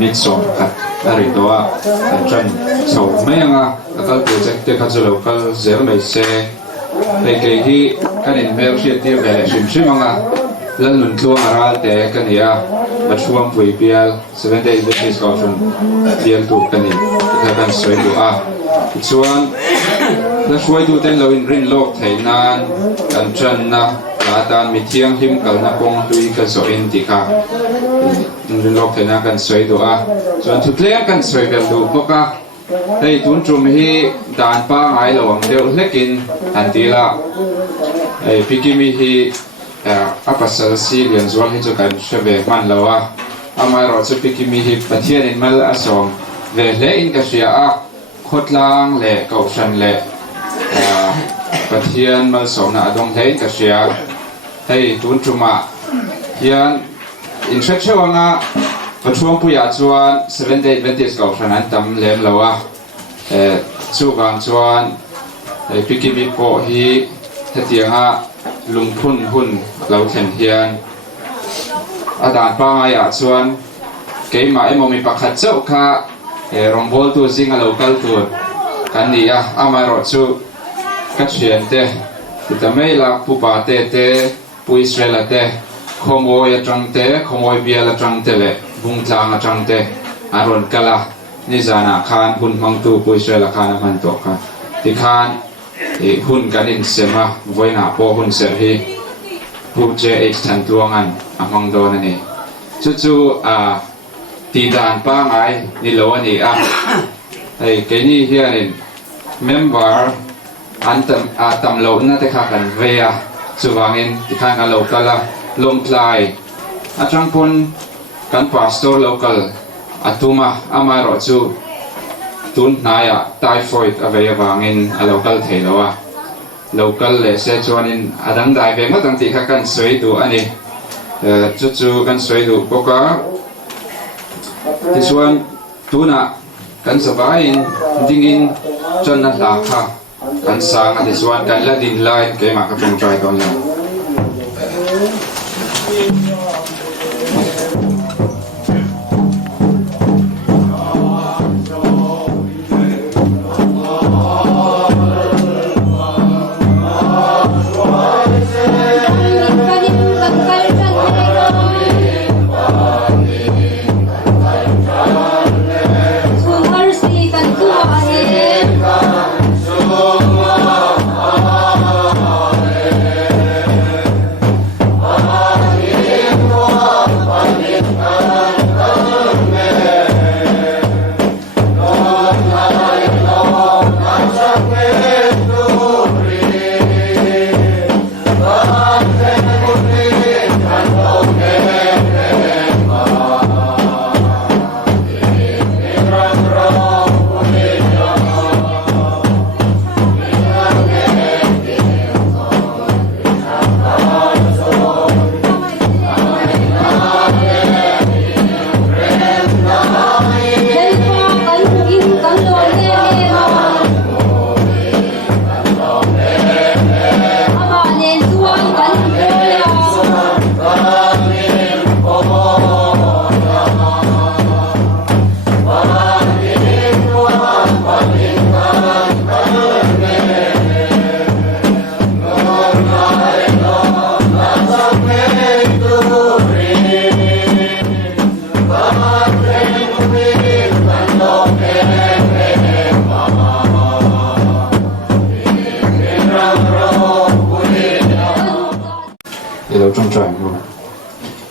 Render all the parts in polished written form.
นิสงครับอะไรตัวจันสงไม่ยังอ่ะก็โปรเจกต์ที่เขาจะเล่าก็เสียไม่เสียในเกี่ยวที่การเรียนแบบที่ที่แบบชิมมั้งอ่ะแล้วหนุนตัวอะไรแต่กันเนี่ยมาช่วงปุยเปียล7 days business optionเปียลถูกกันนี่ที่กันสวยดูอ่ะส่วนแล้วช่วยดูเต้นเราอินรินโลกไทยนานกันจันนะลาตานมีเที่ยงหิมกันนะปงลุยกันสวยอินติค่ะรินโลกไทยนากันสวยดูอ่ะส่วนทุกเรื่องกันสวยกันดูพวกอ่ะให้ทุนจุ่มให้ด่านป้าไงระวังเดี๋ยวเล็กินทันทีละไอ้พิกิมีที่อัปสัลซีเรียนส่วนที่จะกันเชื่อเวมันแล้วอ่ะอามาเราจะพิกิมีที่ประเทศอินมาลอาสองเวเลอินกัสยาโคตรลางเละเกาชันเละประเทศมาสองน่ะดงเลอินกัสยาให้ทุนจุ่มยันอินเช็คช่วงอ่ะประช่วงผู้ยาชวน7 days Adventist เกาชันนั้นทำเลี้ยงแล้วอ่ะสู้กันชวนพิกิมีโปฮีเทียงอ่ะลุงพุ่นหุ่นเราเห็นเฮียนอาจารย์ป้ายาชวนเกี่ยมาไอ้โมมีปักขัดเจ้าค่ะรองบอลตัวซิงเราคัลตัวกันนี่อ่ะอามารอดสู้กัดเชียนเตะแต่ไม่ลักผู้ป่าเตะผู้อิสราเอลเตะขโมยจังเตะขโมยเบียร์จังเตะเลยบุ้งทางจังเตะอารอนกะละนี่จานาคานหุ่นมังตูผู้อิสราเอลคานมันตัวค่ะที่คานหุ่นกันอินเสมาไว้หน้าพอหุ่นเสียฮีผู้เจอทันตัวงันมังโดนนี่จู่ๆตีดานป้าไงนี่ล้วนนี่ไอ้แกนี่เฮียนี่เมมเบอร์อันตำโลนนั่นแต่ข้ากันเวียสุวรรณินที่ข้างกันโลกละลงทลายอาจารย์พลกันพาสตอร์โลกลอาตุมาอามารอจูตุนนายไทฟอยด์อวัยวะงินโลกลเทโลวะโลกลเลเซจวนินอดังได้เวงตั้งที่ข้ากันสวยดูอันนี้จู่ๆกันสวยดูพวกที่ส่วนตุน่ะกันสบายดิ้งอินจนนั่นหลักค่ะกันสร้างที่ส่วนกันละดินไล่เกี่ยมากับตรงใจตอนนี้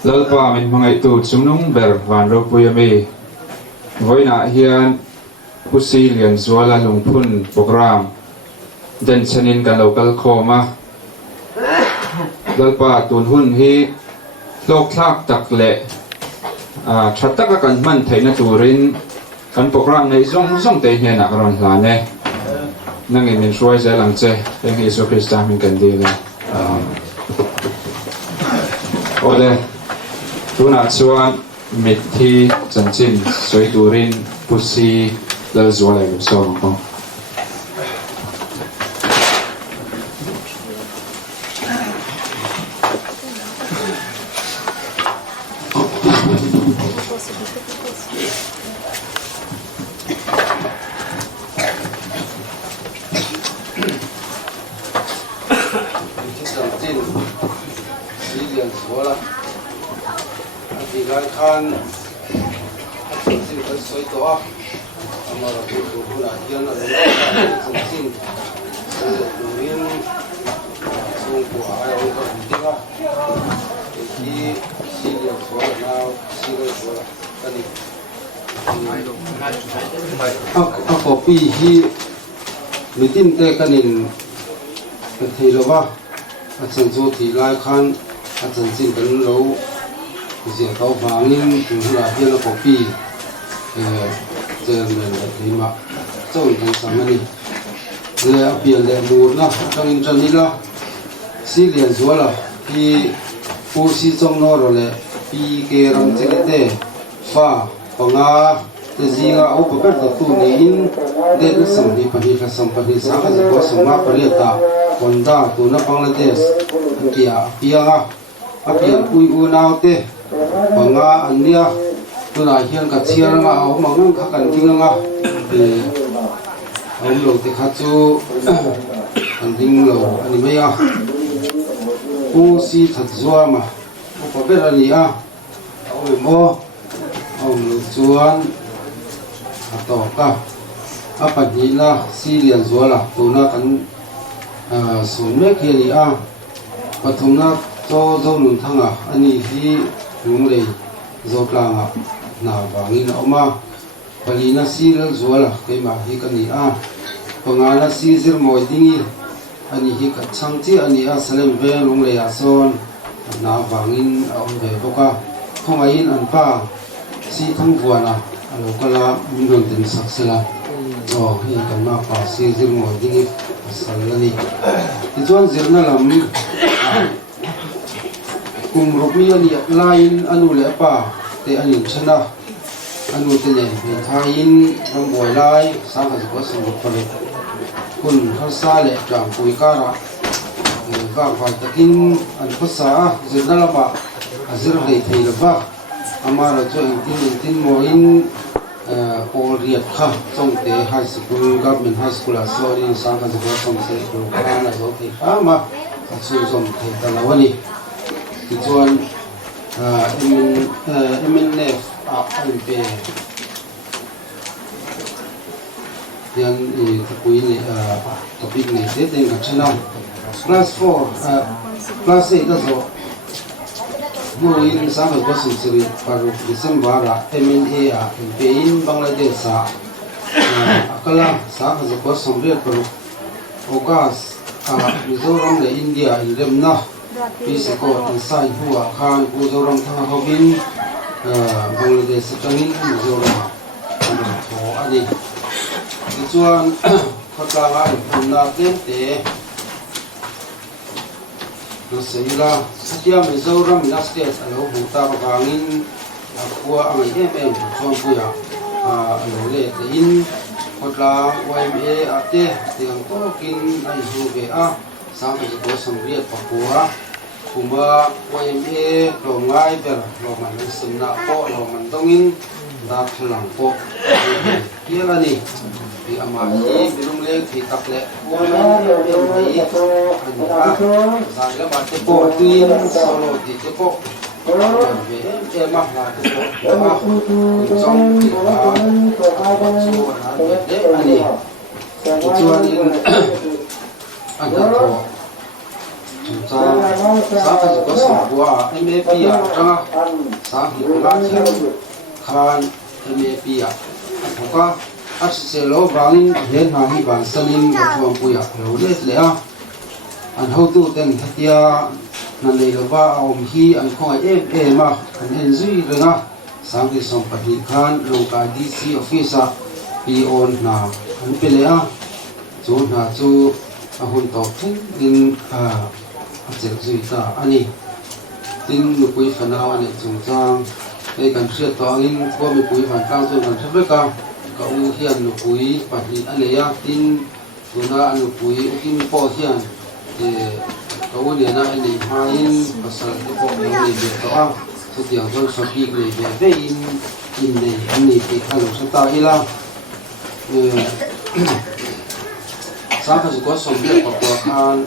lalpa min mangai tu chungnung ber van ro puyami voina hian pusi lian zuala lungphun program den chanin kan local khoma lalpa tun hun hi lok thak tak le thataka kan man theina turin kan program nei zong te hian akron hla ne nangin min suai ze lang che eng Isu Krista min kan di le ole tuna chuan mit thi chanchin soi turin pusi lal zuala lo so ko kopi hi mitin te kanin thei lo ba achan zo thi lai khan achan chin kan lo zia kau bangin thula hian kopi chairman thei ma chon thei samani le apian le mu na tangin chanila si lian zuala ki pu si chong no ro le pi ke ram chete fa panga zinga au paper da tu niin de sam ni pani ka sam pani sa ka ko sama pareta konda tu na Bangladesh kia pianga apia pui u naute panga ania tu na hian ka chiar nga au mangang kha kan ding nga au lo te kha chu an ding lo ani me ya u si that zuwa ma u paper ani a au mo au lo chuan atau ka apa dila silian zuala tuna kan sunme kheli a pathumna to zo lun thanga ani hi lungrei zo planga na bangin oma palina silal zuala keima hi kani a pangana sizir moidingi ani hi ka changchi ani a salem ve lungrei a son na bangin a onve boka thongain anpa si thang buana alo kala mingon din saksela hi kan ma pa si zir mo dingi salani ichuan zirna lam kum romi ani line anu le pa te ani chana anu te le thain ram boi lai sa ka ko sing ko le kun khasa le jang pui kara va va takin an phasa zirna la ba azir hei thei la ba amara cho tin mo in all riat kha song te high school government high school sorry sang ka zo song se ko kana zo te ama chu som te talawani ti chuan MNF an pe yan pui ni topic ni te te ka chana class 4 class 8 da zo no in sang ko sim siri paru December MNA in Bangladesh akala sa ko somre paru August Mizoram le India in remna pise ko insai huwa khan Mizoram tha hobin Bangladesh tangin Mizoram to ani chuan khotla na te no seila satia Mizoram state alo buta bangin akwa ang em chuan puya alo le in kotla YMA ate tiang tokin ai hu be a sang ko samriat pakua kuma YMA lo ngai ber lo man simna ko lo man dongin da thulang ko kialani di amai bilung le thi takle ko ni sa te ko tin solo di te ko ve ma la te ko song ti ba chu na de ani chuan in anda ko chúng ta sáng cái gì có sản qua MAP à chẳng à sáng thì cũng là theo khan MAP à không có ác sẽ lo vàng hiện hàng hi vàng sanin và thuồng bùi à lâu lết lẽ anh hậu tu tên kia nên lấy lo va ông hi anh không ai em mà anh hiện duy rồi na sáng thì xong phải khan local DC office à pion na anh phải lẽ chú na chú hôn tộc tin chết duy ta anh tin lục quý phần nào anh chúng ta đây cần sửa tỏ in qua lục quý phần cao rồi cần sắp với cao cậu hiện lục quý phần thì anh lấy tin chúng ta anh lục quý tin po hiện thì cậu liền anh lấy hai in và sau cái po này để biết tỏ số tiền thôi sau khi để về in này anh lấy cái khăn lục sắp ta đi la sáng phải có sòng biết hoặc qua khan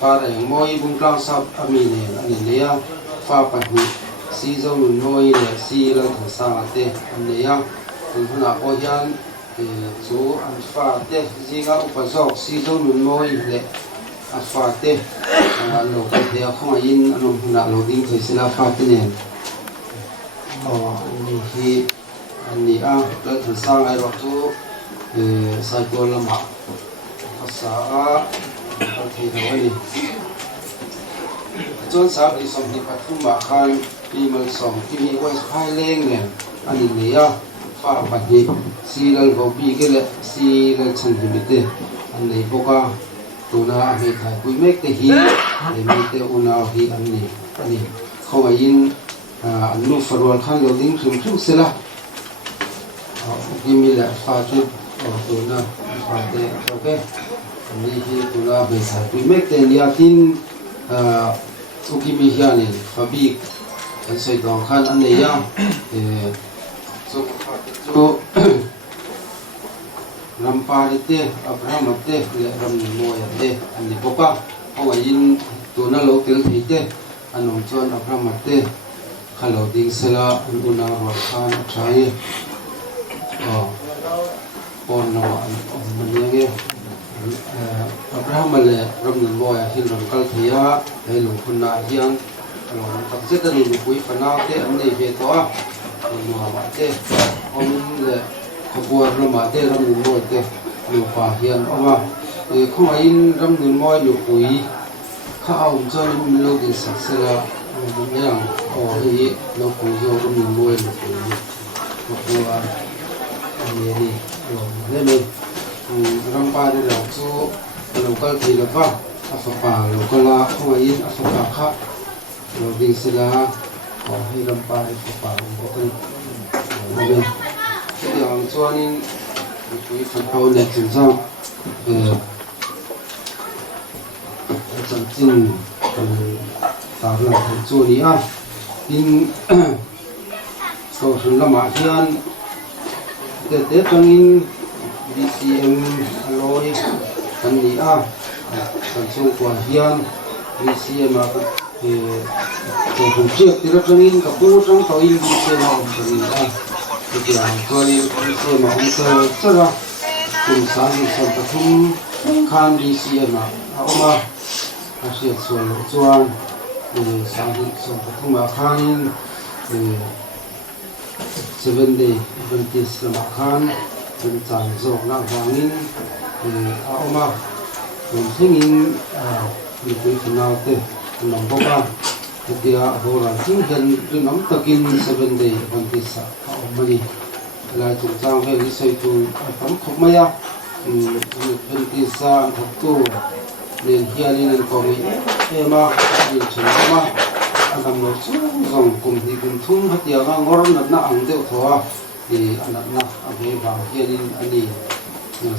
pha để môi bung clang sắp ami này anh lấy pha phải si dâu mình môi để si lên thằng sang tê anh lấy mình hôm nào coi gian thì số anh pha tê gì cả phải dọc si dâu mình môi để anh pha tê anh lột cái theo không ai in anh hôm nào lột đinh thì sẽ là pha tê này anh thì anh lấy lên thằng sang ai rồi số sai con làm ạ sa thì nói chốn sa thì xong thì bắt thum mà khan đi mà xong thì mi quay hai lên nè anh này pha bắt đi si lên vào bi cái lệ si lên chân thì biết anh này boka tu na anh thay quý mấy cái hi để mấy cái una hi anh này không ai in anh nu farwal khan lo ding sum sẽ là mi là pha chút tu na pha thế okนี่ที่ตุลาเบสายปีเมกเตนียตินอุกิมิฮานิฟาบิกอันใส่ดองขันอันนี้ยังsoลำปาเตอับราฮัมเตเลรำนิโมยเตอันนี้บอกว่าเอาไว้ยินตัวนั้นเราเกิดเหตุอันนองจวนอับราฮัมเตขันเราดิ้งเสละอันอุณาหัวขันใช้ปอนนวอันมันยังไงอับราฮัมมาเลยรำเงินบ่อยที่รำกัลเทียให้หลวงคุณนาเฮียงหลวงตัดเจตนาหลวงปุยฟนาเตอันนี้เป็นตัวหลวงมาเตอมเลยขบวนรำมาเตรำเงินบ่อยเตหลวงป่าเฮียงเอามาข้าอินรำเงินบ่อยหลวงปุยข้าเอาจนมันโลกินสักเสียมันยังให้หลวงปุยโยรำเงินบ่อยหลวงปุยขบวนอันนี้นี่หลวงเนี่ยรำปาได้หลอกสู้เราก็ทีละว่าอัฟปาเราก็ละข้อยินอัฟปาค่ะเราดิ้งเสละขอให้รำปาอัฟปาเราก็มาเป็นอย่างส่วนนี้คุยกันเอาเด็กถึงซ้ำจำจริงตามหลักของส่วนนี้ดิ้งเขาถึงละหมาดเทียนเด็กๆจังอินDCM alloy kan ni kan so kwa hian DCM ko hu chiak ti ra changin ka pu chang to in DCM om changin ti ang ko ni DCM om sa chara kun sa ni sa pathum khan DCM oma asia chuan chuan sa ni sa pathum khan 7 day Adventist lama khanเป็นจานโจกนักวางนินเอามาผมทิ้งอินมีคุยกันเอาเตะน้องบอกว่าเดี๋ยวโบราณทิ้งกันคือน้องตะกิน7 day วันที่สามเอามาดิลายจุดจางให้ดิฉันดูผมขบไม่ยากเป็นที่สามทับตัวเรียนเฮียนี่นั่นก็มีมาเรียนฉันมาอันนั้นเราสู้ส่งกลุ่มที่กลุ่มทุ่งหัดยางงอร์นัดน่าอังเดียวทัวอันนั้นนะอันนี้บางเฮียนี่อันนี้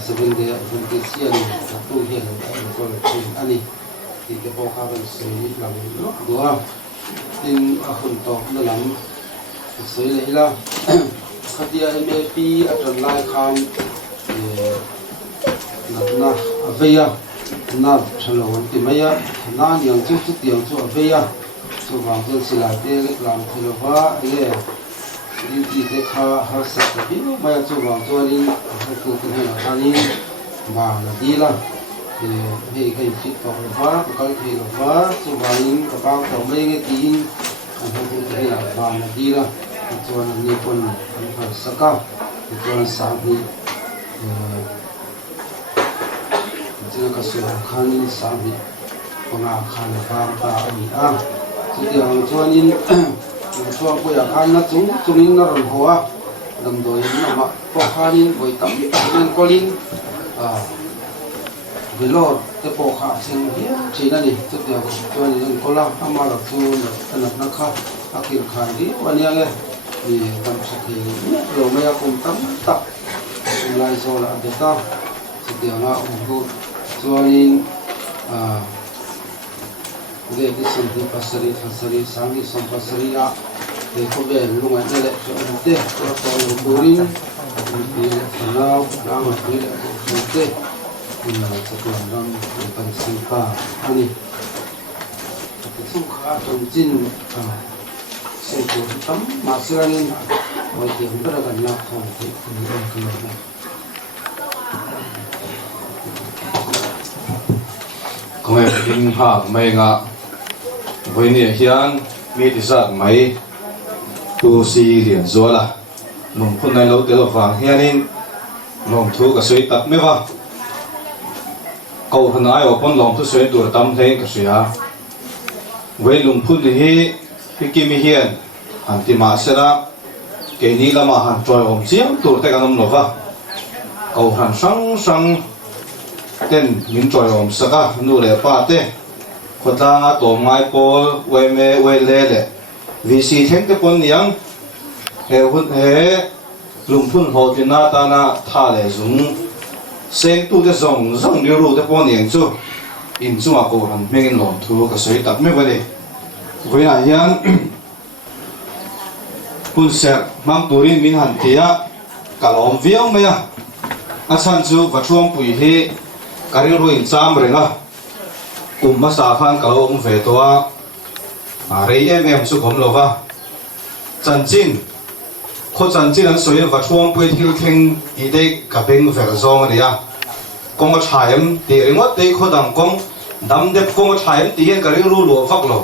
7 day วันที่สี่นี่ทับตัวเฮียนี่อันนี้ก็เป็นอันนี้ที่จะบอกเขาเป็นสิ่งที่เราดูว่าที่คนตอกนั่นหลังสวยเลยล่ะขัดยาMAPอาจารย์ลายคำนัดนะเวียนัดฉลองที่ไม่ยากนั่นยังจุดเดียวจุดเวียจุดบางจุดสิลาเตลกลางที่เราว่ายิ่งที่เด็กหาสักที่ไม่จุดบางจุดนี้ให้ตัวคนให้เราทานี้บางดีละ thì cái chỉ tộc hóa cái thì hóa số vàng cái bao tàu mấy cái tin anh không thể là vàng là gì đó cho nên nhiều con anh phải sắc cao cho nên sáng thì chỉ là cái số khăn sáng thì con nào khăn là vàng ta anh chỉ là cho nên cho bây giờ khăn nó chúng nên nó rồi hóa làm rồi nó mà có khăn với tấm nên có linh vì lo cái bộ khảo sinh chỉ là gì chút điều cho nên có làm tham gia được cho nên nó khác các kiểu khai đi và như vậy thì làm sao thì rồi mấy cùng tắm tập lại rồi là để ta chút điều nó ủng hộ cho nên về cái sinh hoạt pasari sáng đi xong pasari à để có về lúc ấy để cho anh tê cho con đồ rin thì phần nào đang ở đây là tê thì là sẽ còn đang cần sinh hoạt anh đi cái số khá trong chín sinh hoạt tắm mà xưa nên mọi chuyện rất là gần nhau không thể cùng nhau cùng nhau có nghe kinh hàng mấy ngã với nhiều hiền mi thì sát mấy tu sĩ liền rồi là nông phun này lâu tới vàng hiền nên nông thu cái suy tập mấy vàng cầu thân ai ở con nông thu suy đuổi tâm thế cái suy à với nông phun thì cái kim hiền hành thì mà sẽ ra cái này là mà hành trôi ôm chiếm đuổi tới cái nông nọ vàng cầu hành sáng sáng tên mình trôi ôm sắc à nu lệ pa te khót la tổ mai pol we me we le le vì si theng te pon niang he hun he lum phun ho tin na ta na tha le zung sen tu te zong zong ni ru te pon niang chu in chu a ko han meng in lom thu ka soi tak me vale với na hian kun ser mang turin min han tia ka lom viau me a san chu va chuang pui hi karil ruin cham renga cùng mà sa phan kalau ông về toa rei em su kom lova chân chín khó chân chín anh soi và chuông bơi thiêu theng đi đây cả bên về zong này à công cái trái em thì remote đây khó đam công đam đẹp công cái trái em thì cái karil ru lo vak lo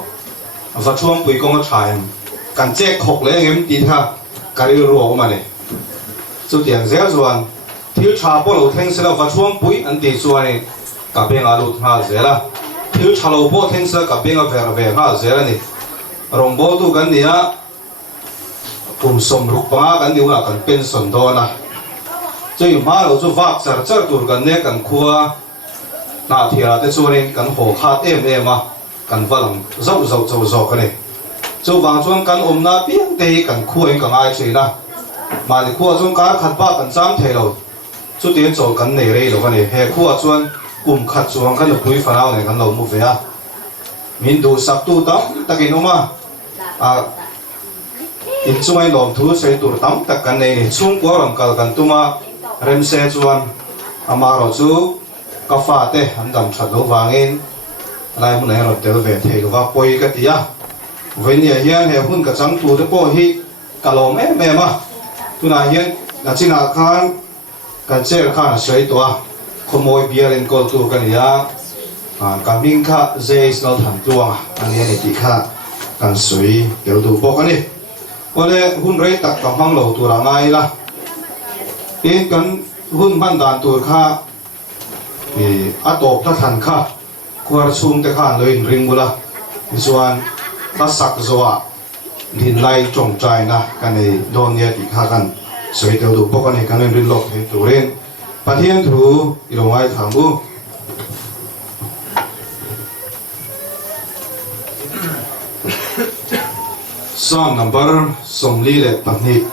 và chuông bơi công cái trái em cần check học lấy em thì tha karil ru mà này số tiền dễ rồi thiếu trà bao lâu theng sẽ là và chuông bơi anh thì xua này cả bên alo ha dễ là thiếu trà lâu bao theng sẽ cả bên về ha dễ là này rong bao tu cái này á cùng sum rục ba cái điều là cần pension đó na chơi mà lâu cho vác sờ sờ tu cái này cần khua na thì là cái số này cần hồ khát em mà cần vâng dậu cái này cho vàng chuông cần na biển tây cần khua em cần ai chơi na mà thì khua chuông cá khát ba cần dám thay rồi chút tiền cho cần này đây rồi cái này hè khua chuông khát chuông cái nó quý phần nào này cần lâu mua về à mình đủ sắp tu tắm ta cái nó mà in chung ai lom thu sei tur tam tak kan nei chung ko ram kal kan tuma rem se chuan ama ro chu ka fa te han dam that lo wangin lai mun ai ro tel ve thei wa poi ka tia venia hian he hun ka chang tu te po hi kalom em ma tuna hian na china khan kan cher khan sei to khomoi biaren kol tu kan ya ka ming kha zeis no than tuang ani ni ti kha kan sui tel tu po kan ni ole hun rei tak ka hang lo tu ra ngai la in kan hun ban dan tur kha a top ta than kha khwar chung te khan loin ring bula chuan ta sak zoa din lai chong chai na kan ei don ye ti kha kan soi tel du po kan ei kan rin lok he tu ren pathian thu ilongai thamu song number somli le pahni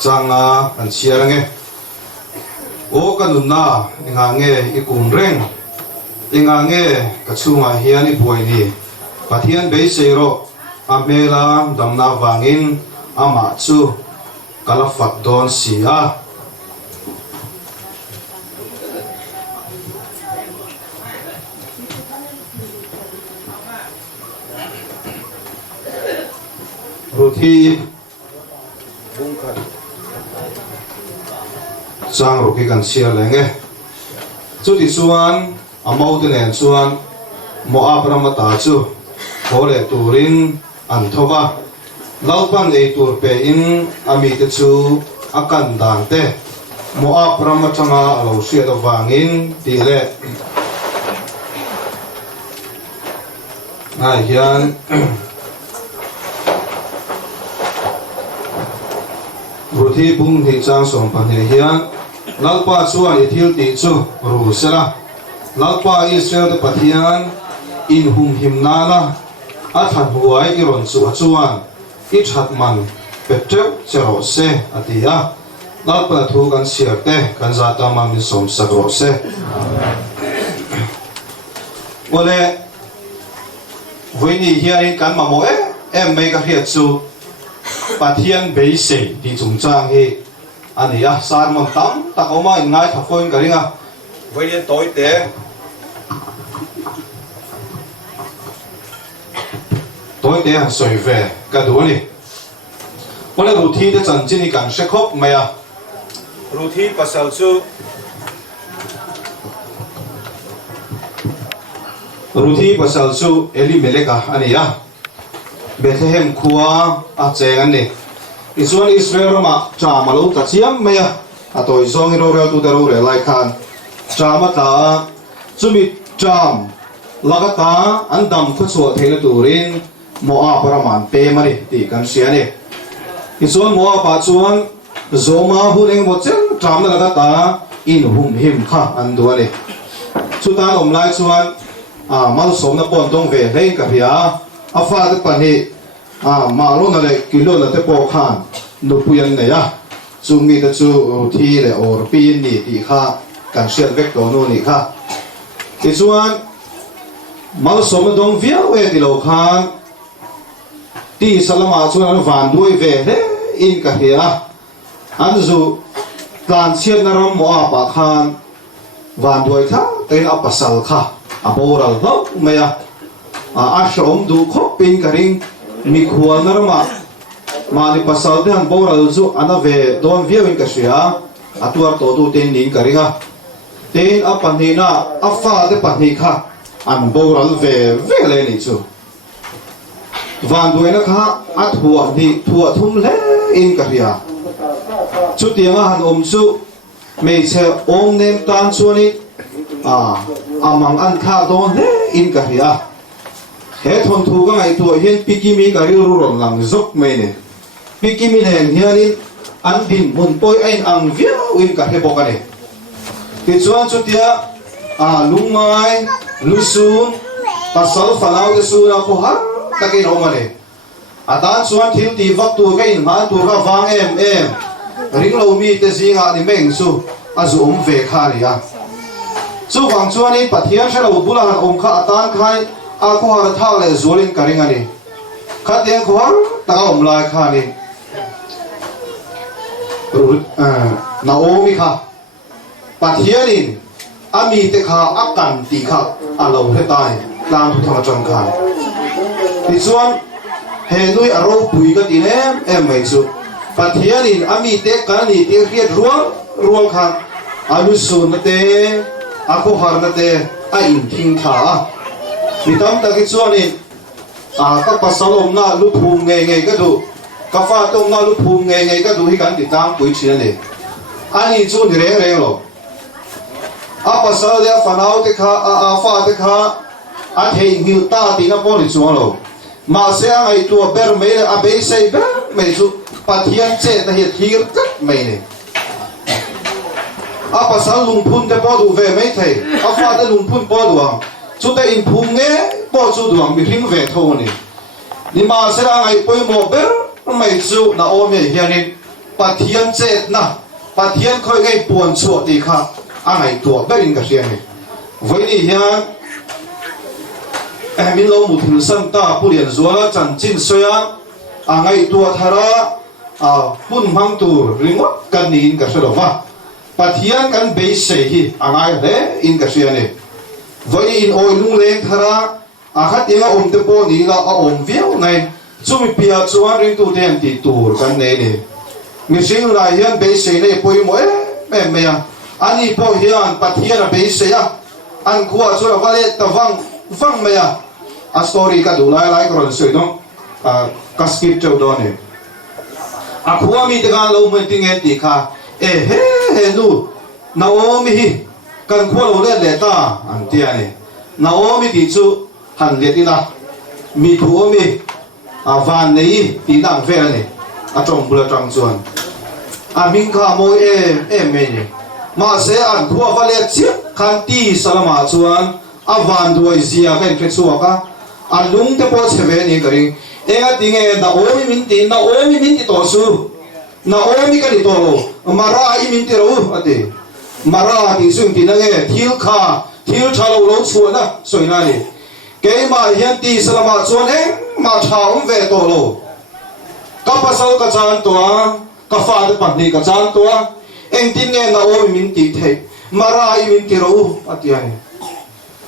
changa an chia nge o kanuna inga nge ikun reng inga nge kachunga hiani boini pathian be seiro amela damna wangin ama chu kalafat don sia ruthi sang ruki kan sia lenge chu ti chuan amau te nen chuan Moab ramata chu hole turin an thowa lalpan ei tur pe in ami te chu akan dan te Moab ramatanga lo sia do wangin ti le ngai hian ruthi bung hi chang som pan hian lalpa chuan ithil ti chu ru sela lalpa Israel te pathian in hum him nana a than huai i ron chu chuan i that man petreu chero se atia lalpa thu kan siak te kan zata ma min som sakro se ole voini hian kan ma mo em mai ka hiat chu pathian be se ti chung chang hi ania san mon tam takoma ngai thakoin karinga voini toi te tối tế hàng soi về cả đuôi này, có lẽ ruthi để chân chính cảnh sẽ khóc mày à, ruthi pasal chu, Elimelech anh à, Bethlehem khua cheng anh này, Israel Israel mà cha mà lâu ta chiếm mày à, tôi zong rồi tu đero rồi lại khan, cha mà ta, chúng mình cham, lagata anh đam khut suat thế là turin Moab raman pe mari ti kan sia ni ichuan Moab pa chuan zoma huleng mo chen tram na la ta in hum him kha an du ani chutan om lai chuan mal som na pon tong ve hlein ka hria a fa te pan hi ma lo na le kilo la te po khan nu puyan ne ya chu mi ta chu thi le or pin ni ti kha kan sia vek to no ni kha ichuan mal som dong via we ti lo khan ti salama chuan van duai ve he in ka hia an zu tlan chiat na ram Moab pa khan van duai tha tein a pasal kha a boral ho meya a shom du kho pin ka ring mi khual na rama ma ni pasal te an boral zu ana ve don viau in ka sia atuar to du ten ning ka ringa ten a panina a fa de panni kha an boral ve le ni chu van duai na kha a thua thum le in ka ria chu tianga han om chu me che om nem tan chuani amang an kha don le in ka ria he thon thu ga ngai tu hian pikimi ka ri ru ron lang zok me ne pikimi nen hianin an din mun poi ain ang viau in ka he bokane ti chuan chu tia lungmai lusun pasal falau de su na ko har takin omane atan chuan thil ti vak tu ka in ma tu ka wang em ring lo mi te zinga ni meng su azu om ve kha ria chu wang chuan in pathian sha lo bula han om kha atan khai a ko har tha le zolin karing ani kha te ko har ta om lai kha ni Naomi kha pathian in ami te kha akan ti kha alo he tai lam thu thang chang kha ti chuan he nui aro pui ka tin em mai chu pathian in ami te ka ni te riat ruang khan alu sun na te a ko har na te a in thing tha mi tam ta ki chuan in ka pasalom na lu phum nge ka du ka fa tong na lu phum nge ka du hi kan ti tang pui china ne ani chu ni re lo a pasal dia fanau te kha a fa te kha a thei hil ta ti na poli chuan lo ma se ai tu ber me a be sei ber me chu pathian che na hi thir kat me ne a pasal lung phun te po du ve me thei a fa te lung phun po du chu te in phum nge po chu du mi hring ve tho ni ni ma se ai poi mo ber me chu na o me hianin pathian che na pathian khoi ngai puan chu ti kha angai tu berin ka sian ni voi ni hian min lo mu thil sam ta pulian zuala chan chin soya angai tu thara pun mang tur ringot kan ni in ka selo pathian kan be se hi angai le in ka sian ni voi in oi lung leng thara khat inga om te po ni la a om viau ngai chumi pia chuan ring tu tem ti tur kan nei ni mi sing lai hian be se nei poi mo me me ani po hian pathian a be se ya an khua chu la vale ta vang me a story ka du lai ko ron soi dong ka skip chau do ne a khua mi te gan lo me ting e ti kha he nu Naomi hi kan khua lo le ta an tia ne Naomi ti chu han le ti la mi thu mi a van nei ti dang ve ne a trong bula trong chuan a min kha mo me ne ma se an khua vale chi khan ti salama chuan a van duai zia kan ke chuaka a lung te po cheve ni kari enga tinge Naomi min ti to su Naomi ka ni to lo mara I min ti ro ate mara ti sung ti na nge thil tha lo chuana soina ni ke ma hian ti salama chuan ma thaum ve to lo ka pasal ka chan to ka fa de pan ni ka chan to eng tin nge Naomi min ti the mara I min ti ro ate ani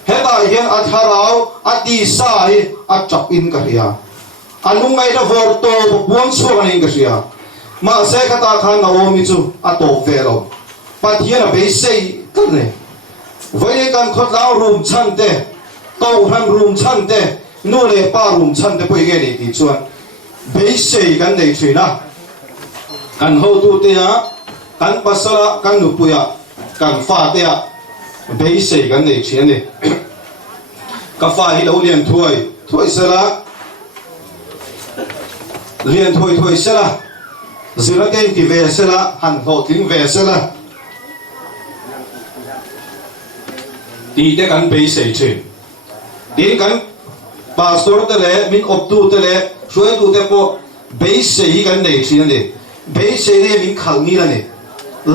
heta hian a tharau a ti sa hi a chap in ka ria anungai na vor to buang chuan in ka ria ma se khata khan Naomi chu a to ve lo pathian a be sei kan ne voi kan khot lao rum chan te to han rum chan te nu le pa rum chan te poi ge ni ti chuan be sei kan nei thina kan ho tu te a kan pasala kan nu puya kan fa te a be sei kan nei thina ni ka fa hi lo lian thuai sala lian thuai sala zira ken ki ve sala han ho ting ve sala ti te kan be sei chin tin kan pastor te le min op tu te le suai tu te po be sei kan nei chin ni be sei ne min khang ni la ni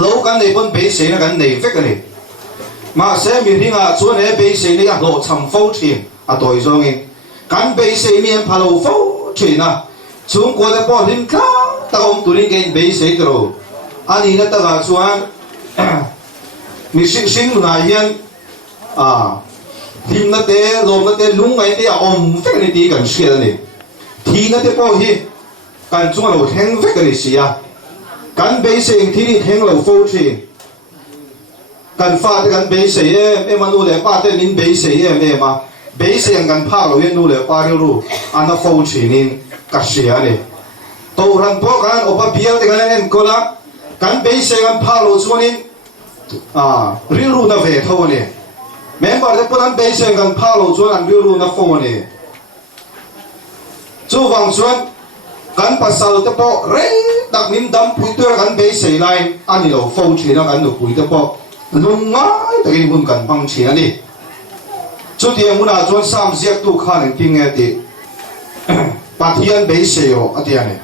lo kan nei pon be sei na kan nei ve ka ni ma se mi ringa chuan he be sei ne ya lo cham fo thin a toi zong in kan be sei mi an phalo fo thin na chung ko te po rin ka ta om tu rin gen be sei tro ani na ta ga chuan mi sing na hian thim na te lom na te lung ngai te om ve ni ti kan sia ni thi na te po hi kan chung lo theng ve ka ni sia kan be sei thi ni theng lo fo thin kan fa te kan be sei em anu le pa te nin be sei em ma be sei kan pha lo yen nu le pa ru ana fo thin in ka sia ni to ran po kan opa bial te kan en ko la kan be sei kan pha lo chuan in ri ru na ve tho ni member te punan be sei kan pha lo chuan an ri ru na fo ni chu wang chuan kan pasal te po re dak nim dam pui tu kan be sei lai ani lo fo thin na kan nu pui te po lung ngai te in hun kan pang thin ani chu ti muna chuan sam ziak tu khan king nge ti pathian be sei o ati ani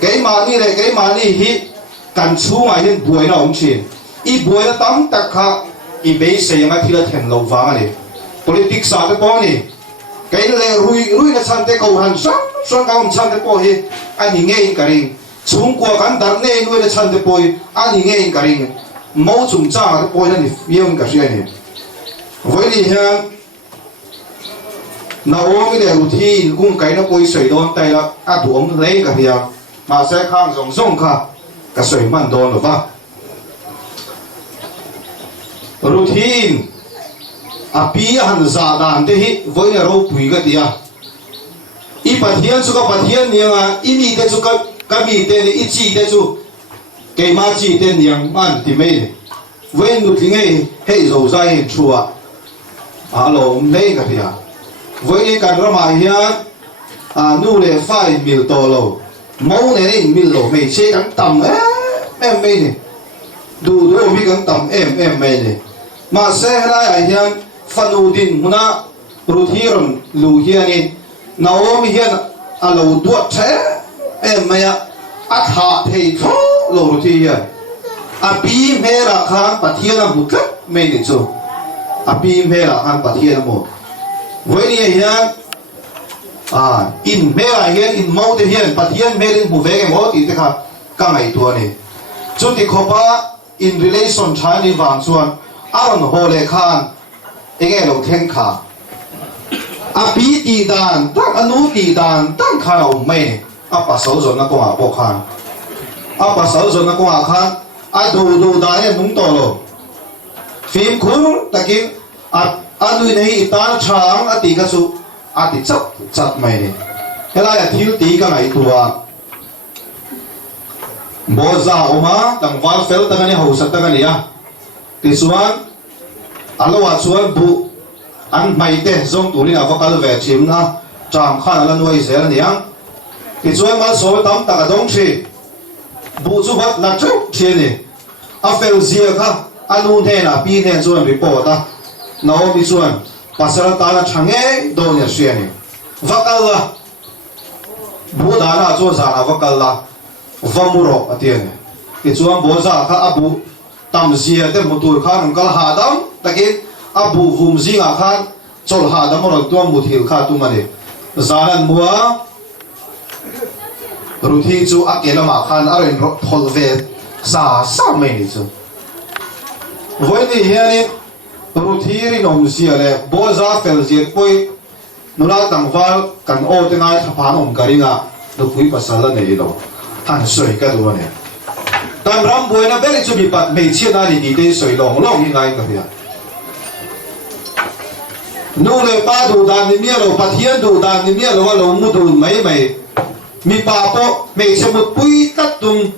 cái mà ni hi kan chu ngai hin buai na om chin I buai na tam tak kha I be sei nga thila then lo wa ani politics sa te po ni cái le rui na chan te ko han sang ka om chan te po hi ani nge ka ring chung kwa kan dar ne nu na chan te po ani nge ka ring mo chung cha te po ni yong ka sia ni voi ni ha Naomi le ruthi gung kai na poi soi don tai la a duom le ka hia ma se khang zong kha ka soi man don lo ba routine api han za dan te hi voi na ro pui ga tia I pathian chu ka pathian ni nga I mi te chu ka mi te ni I chi te chu ke ma chi te niang man ti me voi nu ti nge hei zo zai chua alo le ka tia voi ni kan ra ma hian nu le fai mil to lo mau ne ni mil lo me che kan tam em me ni du mi kan tam em me ni ma se lai ai hian fanu din huna ruthiron lu hianin Naomi hian a lo duat the em me a tha thei tho lo ruthi hian a pi me ra khan pathian a mut me ni chu a pi me ra khan pathian mo voi ni hian in me ra hian in mau te hian pathian me rin bu ve mo ti te kha ka ngai tu ni chu ti khopa in relation thani wang chuan aron ho le khan enge lo theng kha a pi ti dan tak anu ti dan tan kha lo me a pa so zo na ko a po khan a pa so zo na ko a khan a du da ne mung to lo phim khun takin anh này tan chang ati ka su ati chặt mày này cái này thiếu tí cái này tua bố già oma tầng van phèo tầng này hậu sát tầng này à thì xuân alo à xuân bu anh mày thế giống tụi này vào cái về chim na chạm khăn là nuôi dễ là niang thì xuân mà số tấm tầng cái đông chi bu chú bắt là chút chi này à phèo zia ka anu thế là pi thế xuân bị bỏ ta nó bị xuân pasal ta là chẳng nghe đâu nhỉ xuyên này vác là bố đá là cho giả là vác là vamuro atien ki chuang bo za kha abu tam zia te motur khan kal ha dam takin abu vum zinga khan chol ha dam ro tuam muthil kha tu mane zanan mua ruthi chu akela ma khan aren ro thol ve sa me ni chu voi ni hiani ruthi ri nom zia le bo za fel zia poi nula tangwal kan o te ngai thapa nom karinga do pui pasala nei lo han soi cái đồ này, tam ram bồi na bé cho bị bắt mấy chiếc na đi đi soi lòng lòng như này cái gì, nô lệ ba đồ đàn đi miêu bắt hiên đồ đàn đi miêu là lòng mua đồ mấy mi ba po mấy chiếc một bụi tát tung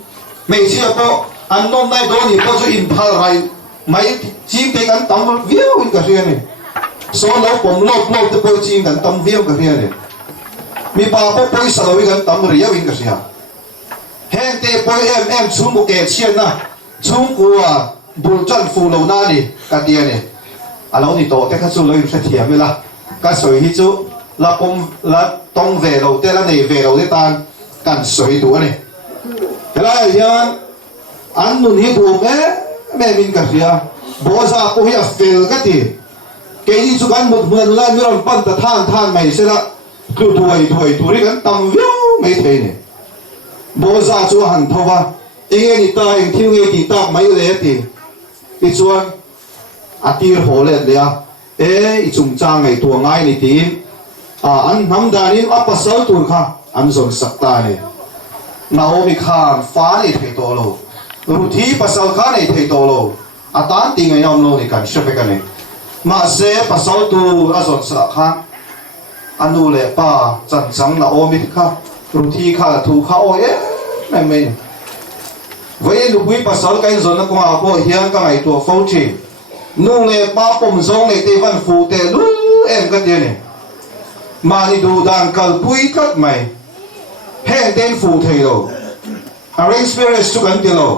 mấy chiếc po anh nôm này đó thì po cho in phal rai mấy chim cái anh tắm viêu cái gì này, số lâu bom lâu từ po chim anh tắm viêu cái gì này, mi ba po po sao cái anh tắm riêu cái gì à hẹn tê bôi em xuống một kẻ chiên na xuống của bùn chân phù lâu na đi cái tiền này à lâu thì tổ cái khách số lấy sẽ thiệt mới là cái sợi hít chú là công là tông về đầu tê là này về đầu tê tan cần sợi đủ này thế là hiện anh muốn hít đủ mẹ mình cái gì à bỏ ra có hiện phèo cái gì cái gì chú anh một mượn lại như là bận ta than mày sẽ là cứ tuổi đi cái tầm viêu mấy thế này bố ra cho hẳn thâu va anh em ta anh thiếu nghe thì ta mấy lẽ thì cái chuan à tiêu hồ lên đấy à ê chúng ta ngày tuổi ngay này thì anh nắm đàn em áp sáu tuổi kha anh dùng sắc ta này nào bị khan phá này thấy to lo rồi thì bắt sáu khan này thấy to lo tan tiếng ngày hôm nay cần xếp cái này mà sẽ bắt sáu tuổi anh dùng sắc khan anh nuôi lệ pa chân trắng nào bị kha rồi thì kha thu kha ôi mình với lúc quý pasal cái zone nó cũng học qua hiện cái ngày tuổi phẫu chỉ nung này ba bom zong này tây văn phụ tây lu em cái tiền này mà đi đồ đàn cầu quý cất mày hẹn tên phụ thầy rồi arrange spirit chú cần tiền rồi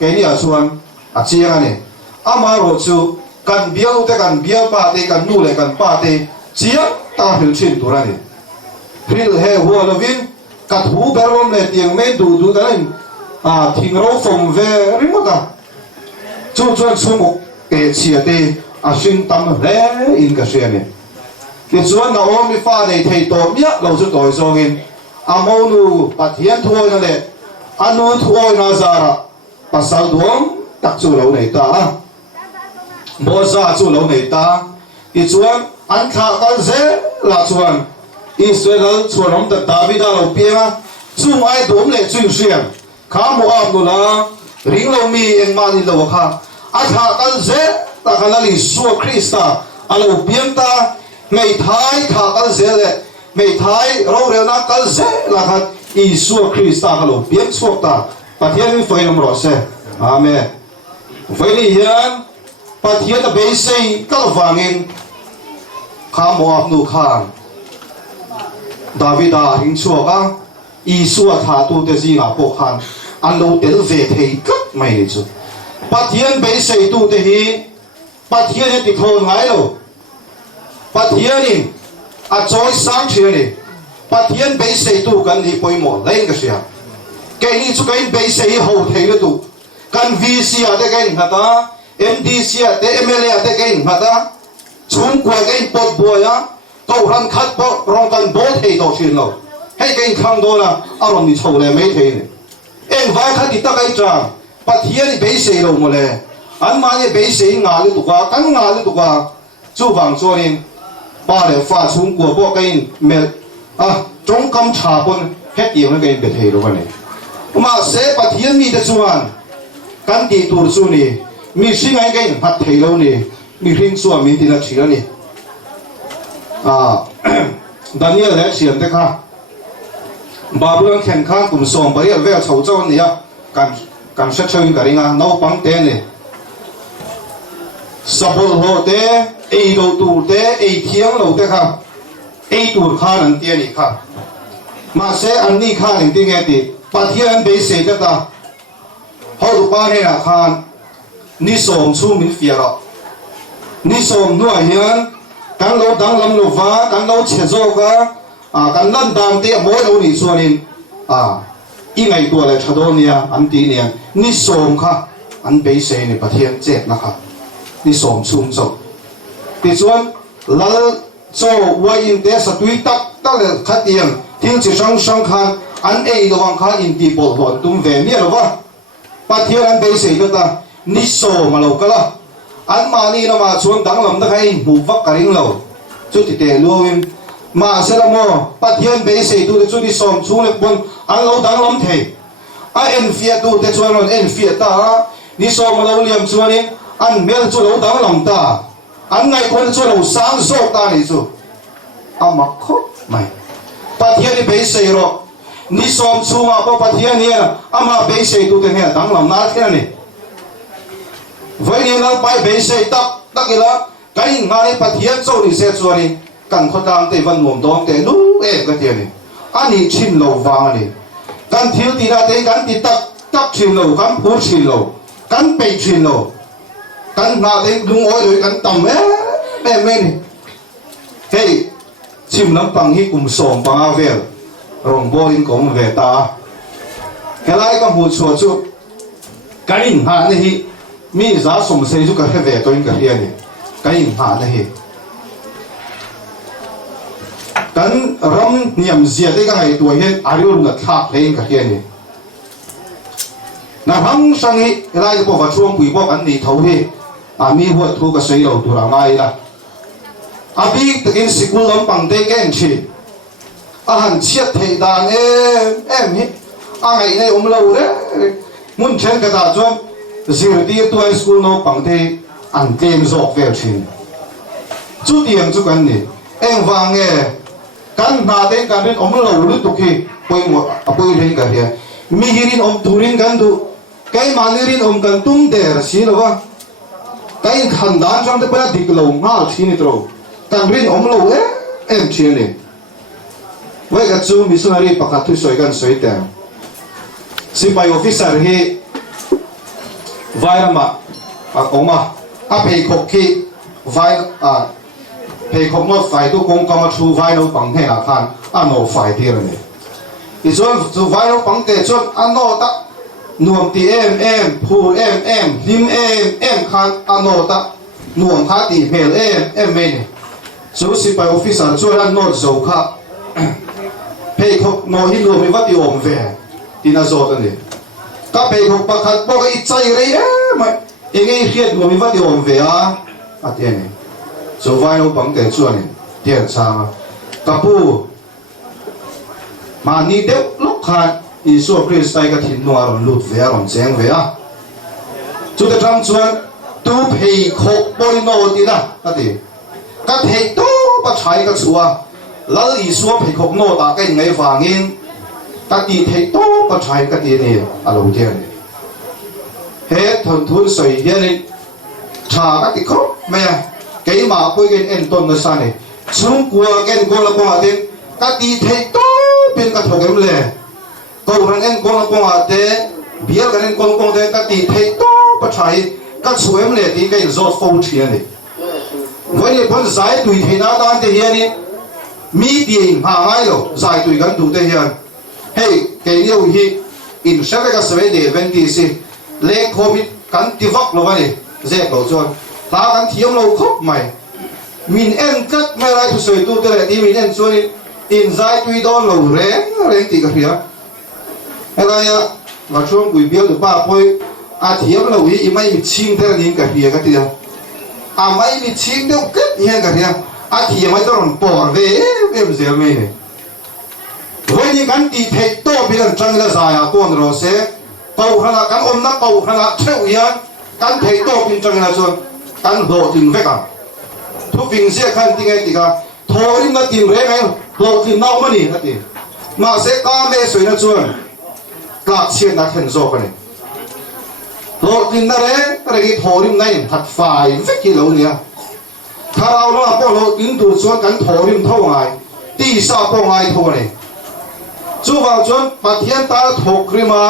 cái này ở xuân à chia này ama rồi chú cần biếu tây cần biếu ba tây cần nung này cần ba tây chia ta hiểu chuyện tuổi này hiểu hệ hoa là viên cắt hú bé lom này tiếng mấy đủ cái này thình rau phồng về riêng một chú số một cái chia tê xin tâm lẽ in cái xe này cái chuyện nào ông đi pha này thầy tổ biết lâu chút tuổi rồi in mau nu bắt hiến thôi nữa này nu thôi na ra bắt sao đúng đặt chú lâu này ta mua ra chú lâu này ta cái chuyện anh khá cái dễ là chuyện Israel chuyện ông ta David đã lâu bia chung ai đúng lệ chung xuyên khá một am là riêng lâu mi anh mang đi lâu khá ai khá cái dễ ta khá là lý số Christa anh lâu bia ta ngày thái khá cái dễ lệ ngày thái lâu rồi na cái dễ là khá Isu Christa khá lâu bia suốt ta bắt hiện mình phải làm rõ sẽ amen vậy thì hiện bắt hiện ta bây giờ các vangin khá một am nu khang David đã hình chùa ka Isu thả tu te gì ngã bộ khan anh lâu đến về thầy cất mày này chứ bắt hiện bây giờ tu te hi bắt hiện thì thôn ngay đâu bắt hiện đi choi sáng chuyện đi bắt hiện bây giờ tu cần đi bồi mỏ lên cái gì cái này chú cái bây giờ hậu thầy đó tu cần VC ở đây cái hả ta MDC ở đây MLA ở đây cái hả ta chúng qua cái bột bùa á câu hắn khát bộ rong cần bố thầy đồ chuyện rồi hay cái thằng đó là ông đi chầu này mấy thầy này em vai khát thì ta cái trang bắt hiện thì bây giờ đâu mà lẽ anh mà như bây giờ ngã đi tụ qua cắn ngã đi tụ qua chú vàng cho nên ba để pha chúng của bộ cái mẹ trong cam trà bún hết nhiều cái biệt thầy rồi này mà sẽ bắt hiện mi để chú anh cắn đi tụ chú này mi sinh cái hạt thầy lâu này mi ring suam mi tina chirani Daniel le chiam te kha Babylon khen khan kum som bai al vel chho chon nia kan sa chawin ka ringa no pang te ne sabol ho te ei do tu te ei thiang lo te kha ei tu kha nan te ni kha ma se an ni kha ning ti nge ti pathian be se ta ta ho du pa ne na khan ni som chu min fia ro ni som nu hian kan lo dang lam lo va kan lo che zo ga kan lan dang te mo lo ni chuanin i ngai tua le thadonia an ti nia ni som kha an be se ni pathian che na kha ni som chum zo ti chuan lal cho wai in te sa tui tak ta le khatiang thil chi sang sang khan an ei lo wang kha in ti bol hon tum ve mi lo wa pathian an be se ta ni so ma lo kala an ma ni na ma chuan dang lam da khai hu vak ka ring lo chu ti te luin ma se la mo pathian be se tu chu ni som chu le pon an lo dang lam the a en fia tu te chuan on en fia ta ni so ma lo liam chuan in an mel chu lo dang lam ta an ngai kon chu lo sang so ta ni chu ama kho mai pathian ni be se ro ni som chu ma pa pathian ni ama be se tu te he dang lam na the ni với những lần bay bể xe tắc tắc là cái ngay pathian cho đi xe cho đi cần khó tăng tây văn mồm đón tây nú em cái tiền này anh đi chín lầu vàng này cần thiếu thì ra tây cần thì tắc tắc chín lầu cần phú chín lầu cần bể chín lầu cần nào tây đúng ôi rồi cần tầm em này hey chim lắm bằng hi cùng sòng bằng ao về rồng bôi cũng về ta cái lại có một số chút cái hình hạ này mi giá sum xây cho cái về tôi cái hiện này cái hình hạ này cần ram niệm diệt cái ngày tuổi hiện ariu là khác lên cái hiện này na hăng sang hi lại cái bộ vật chuông quỷ bộ anh đi thấu hi mi huat thu cái xây đầu tu ra ngay là bi tự in school lắm bằng tay cái chi hẳn chiết thầy đàn em hi ngày này lâu đấy muốn chơi cái đàn chuông giờ đi tôi school nó bằng thế ăn kem dọc về chuyện chú tiền chú cái này em vàng nghe căn na đến căn đến ông lâu lúc tục khi bơi lên cái gì mi hirin ông turin căn tu cái mà hirin ông căn tung để xí là va cái khăn đàn trong cái bữa đi lâu ngao xí này rồi căn hirin ông lâu em chuyện này vậy cái chú missionary bác hạt thuốc soi căn soi tiền sipai officer hi vai mà ông phải khóc khi vai phải khóc nó phải tu công công chu vai nó bằng thế nào khan nó phải thế này thì chu vai nó bằng thế chuan nó ta nuông thì em phu em lim em khan nó ta nuông khá thì mel em này chú sĩ bài officer chuan nó dầu khá phải khóc nó hin nuông mới vắt đi ôm về thì nó dầu thế này các bề học bậc hạt bao cái chạy đấy mà anh ấy khiết của mình vẫn đi ôm về tiền này số vai nó bằng tiền chuan này tiền sang các bu mà ni đeo lúc hạt Isu Christ tay cái thìn noa rồi lụt về rồi chén về chú ta trong chuan tu phi khóc bôi nô đi đó thì các thầy tu bắt chạy cái chúa lỡ Isu phi khóc nô ta cái ngày vàng in các tỷ thầy to bắt chạy các tỷ này đầu tiên hết thuần thun soi hiện nay trả các tỷ khóc mẹ cái mà coi cái em tôn nó sao này chúng qua cái con là con tiền các tỷ thầy to bên các thằng em lệ câu rằng em con là con tiền biết cái em con tiền các tỷ thầy to bắt chạy các chú em lệ thì cái giọt phun chuyện này với những con giải tùy thầy nào đang thể hiện này mi tiền hàng ngày rồi giải tùy gần đủ thể hiện hey cái điều hi in sẽ cái sợi để bên tí si lệ covid cắn tí vắc lo vậy dễ cầu cho ta cắn thiếm lâu khóc mày mình em cất mày lại thu sợi tu tới thì mình em cho in giải tùy đó lâu rén tí cái gì hay là mà trong buổi biểu được ba bôi thiếm lâu hi mấy mình chinh thế là những cái gì cái gì mấy mình chinh đâu cất như cái gì thiếm mấy đó còn bỏ về em dễ mày với những cái tỷ thầy to bây giờ chẳng là dài con rồi sẽ cầu khana cái ôm nó cầu khana theo yên cái thầy to bên chẳng là chuyện kan lo tin veka thu ving se khan tingai tika thorin na tin re ngai lo tin nau mani na tin ma se ka me soi na chuan ka chen na khen zo ka ni lo tin na re gi thorin nai hat fai veki lo nia tharau lo po lo tin tu chuan kan thorin tho ngai ti sa po ngai tho ni chu wang chuan pathian ta thok rima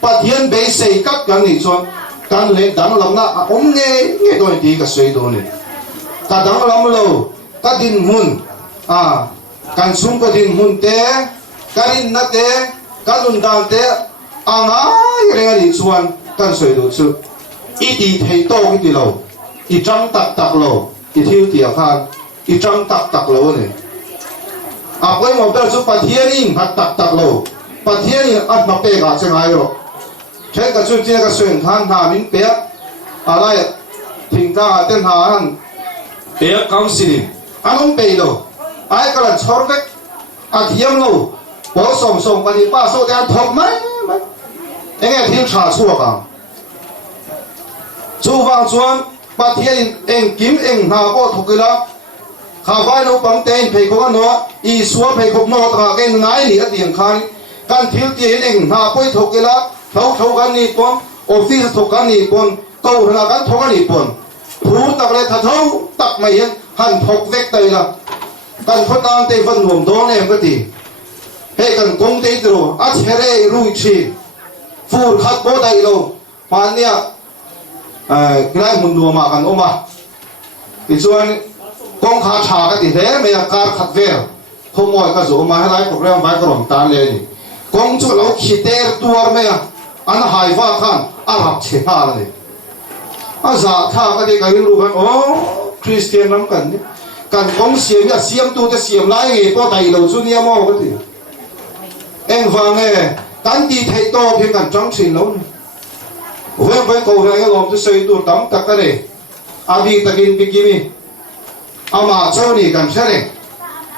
pathian be sei kap kan ni chuan kan le dang lam na om nge doi ti ka sei do ni ka dang lam lo ka din mun kan sum ko din mun te karin na te kanun dan te anga yere ni chuan kan sei do chu i ti thei to ki ti lo i chang tak tak lo i thiu ti khan i chang tak tak lo ni apoi mo ber chu pathian in hat tak tak lo pathian in at ma pe ga chengai ro thế cả chuyện kia cả chuyện than hà mình bé à đây thỉnh ra tên hà han bé cao xin anh không bé đâu ai cả là chót đấy thiêm lâu bỏ sòng sòng và đi ba số tiền thọc mấy anh nghe thiên trả chua cả chú vang chuan ba thiên anh kiếm anh hà bỏ thọc cái đó khá vai nó bằng tên phải có nó y xóa phải có nó cả cái nái này tiền khai can thiếu tiền anh hà bỏ thọc cái đó thâu gan ni pon office thâu gan ni pon câu là gan thâu gan ni pon thu tắc lại thâu tắc mày han thọc vét tay là gan phát tan tay phân luồng đó này cái gì hay gan công tay rồi chere rui chi phun khát bó tay đâu hoàn nia cái muốn đùa mà gan ôm à thì chuan công khá trả cái gì thế mày cả khát về không mọi cái số mà hay lại program bài cái lòng ta lên công chúa lâu khi tê tua mày anh hai va khan Arab che ha này za tha cái cái lu kan Christian lắm cần công xiêm tu te xiêm lại nghe có đầy đầu chu nia mo cái gì em vàng nghe cán đi thấy to thì cần trắng xin lâu với câu này cái lòng tôi xây tu tắm tất cái này abi takin bikini ama châu này cần thế này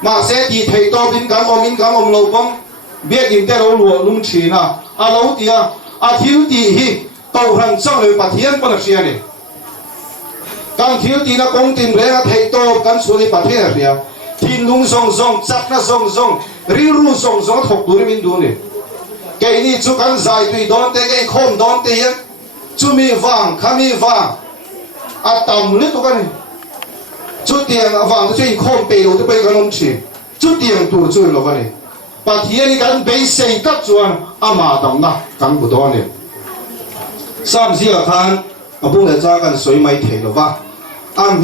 mà sẽ đi thấy to bên cán om lâu bông biết in te lâu lúa lung chỉ na lâu tia thiếu tí hi cầu hành sang lời bát thiên bát xia này càng thiếu tí là công tin rẻ thầy to càng số đi bát thiên này thiên lung song song chắc na song song riu song song thọc đuôi mình đuôi này cái này chú càng dài tùy đón te cái khom đón te hiến chú mi vàng khami vàng tầm lít cái này chú tiền vàng chú khom bể đầu chú bể cái nông chỉ chú tiền tụ chú nó cái này bát thiên này càng bể xây cắt chuan ama tầm na càng bù đón này sam gì là khan bung lại ra càng suy mai thế đó va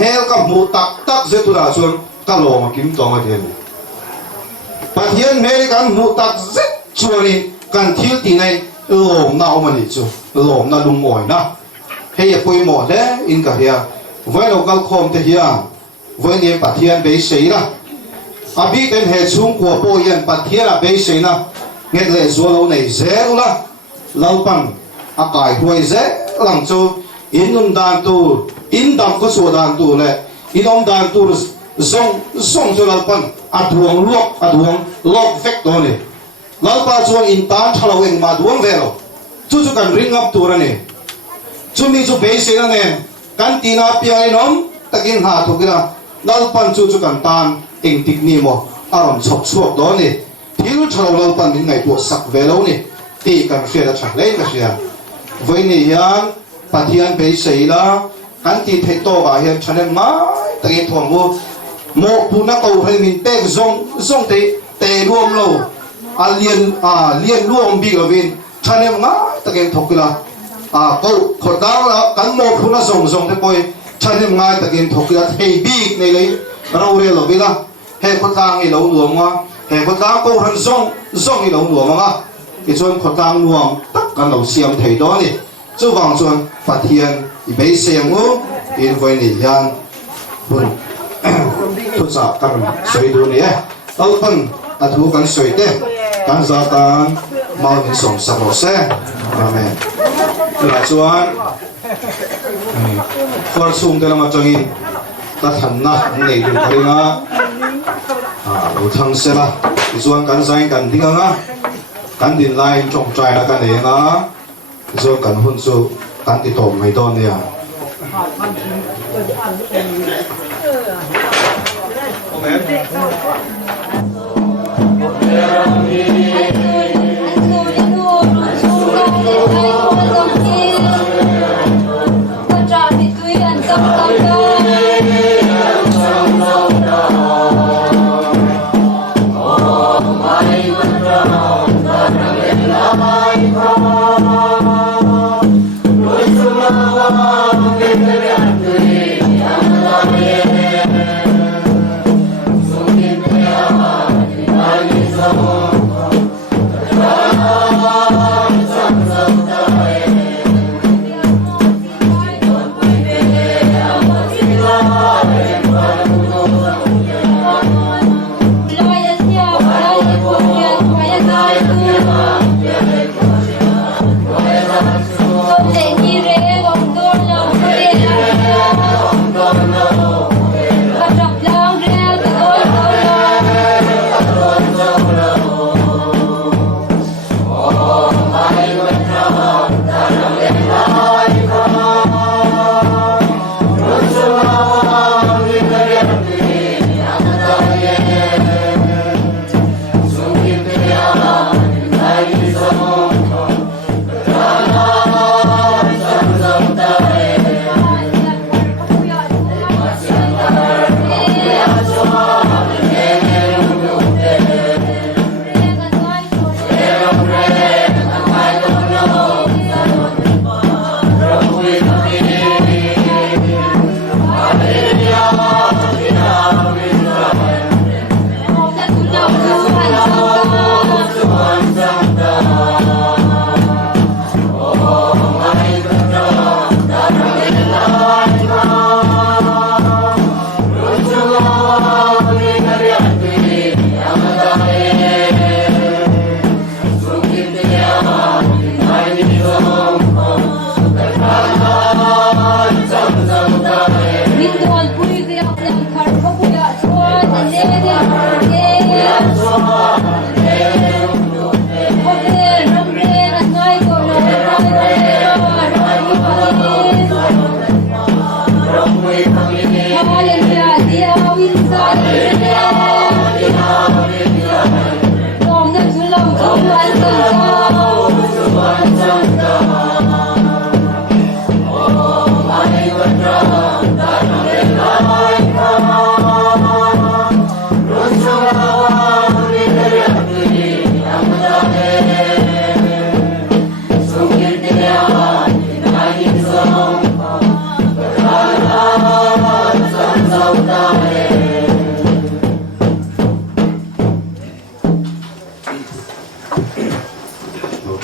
heo các mù tắc dễ tu ra chuan các lò mà kiếm to mà thế này bát thiên mấy càng mù tắc dễ chuan đi càng thiếu tí này lồm nào mà đi chu lồm nào lùng mỏi na hay là quay mỏ đấy in cả here với đầu cao khom thế here với niệm bát thiên bế sấy na biết đến hệ chung của bồi yên bát thiên là bế sấy na nghe lệ số lâu này dễ luôn là lâu bằng cải huay dễ làm cho in đàn tu in đam có số đàn tu này in đàn tu song cho lâu bằng thuồng lọc vect đó này lâu ba chuan in tan thalo eng mà duang về rồi chú cần ring up tu ra này chú mi chú bế sấy này kan tina piai nom takin ha thu kira lâu pan chú cần tan eng tik ni mo aron chọc chuộc đó này thiếu thalo lâu pan những ngày tuột sặc về lâu này thì cần phải là chẳng lấy cái gì với này hiền bát thiên bế sấy là kan ti thấy to bà hiền cho nên má takin thuồng vô một bu na cầu hay mình bê zong tê luom lâu liên luom bị ở bên cho nên má takin thọc kira câu khổ đau là cán một phút nó rồng thế bôi cho nên ngay takin thọc kira hay bị này lấy rau rê lâu bên là hay khổ đau này lâu luom mà hay khổ đau câu hắn zong này lâu luom mà cái chuyện khổ đau luom tất cả lâu xiêm thấy đó này chú vàng chuyện phát hiện bị xiêm ngô in với này yan buồn thu giả cần soi đồ này đâu phân thu cần soi thế cần giả tan mau những sòng sập lỗ xe amen là chuan phật sung thế là mà cho in ta thành na này được cái nga u thăng xe là chuan cần giải cần đi nga cần đi lại trong trai là cần này nga chuan cần hôn số cần đi tôm mấy đòn này